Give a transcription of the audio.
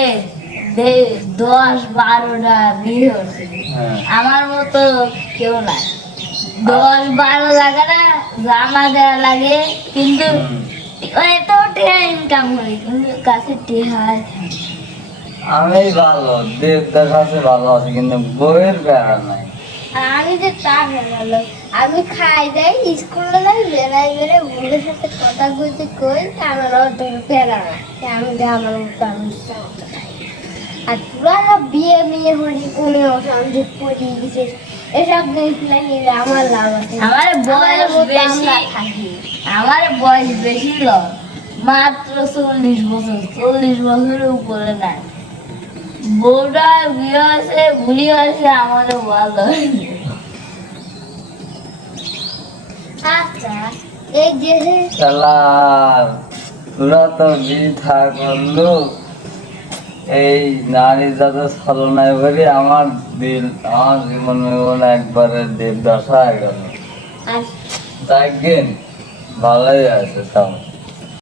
এ 10-12টা বিয়ে হচ্ছে আমার মতো কেউ নাই 10-12 লাগে না জামা দেওয়া লাগে কিন্তু এত টাকা ইনকাম করি কিন্তু কাছে টেহা আমি ভালো দেবদাস আছে ভালো আছে কিন্তু বইয়ের বেড়া নাই আমি যে তা গেল আমি খাই যাই স্কুলে যাই বেড়াই বেড়ে বন্ধুদের সাথে কথা বলতে কই আমার অত পেরা না আমি যে আমার মতো আমি ইচ্ছা মতো খাই আর পুরা বিয়ে মেয়ে হলি কোনো অশান্তি পড়ি গেছে এসব দেখলে আমার লাভ আছে আমার বয়স বেশি আমার বয়স বেশি লয় মাত্র 40 বছর 40 বছরের উপরে নাই বউটা বিয়ে আছে বুড়ি আছে আমাদের ভালো আচ্ছা এই যে শালার তোরা তো বৃথা করলো এই নারী যাতে ছলনায় ভরি আমার জীবন একবারে দেবদাসা হয়ে গেল আর দেখবেন ভালোই আছে তাও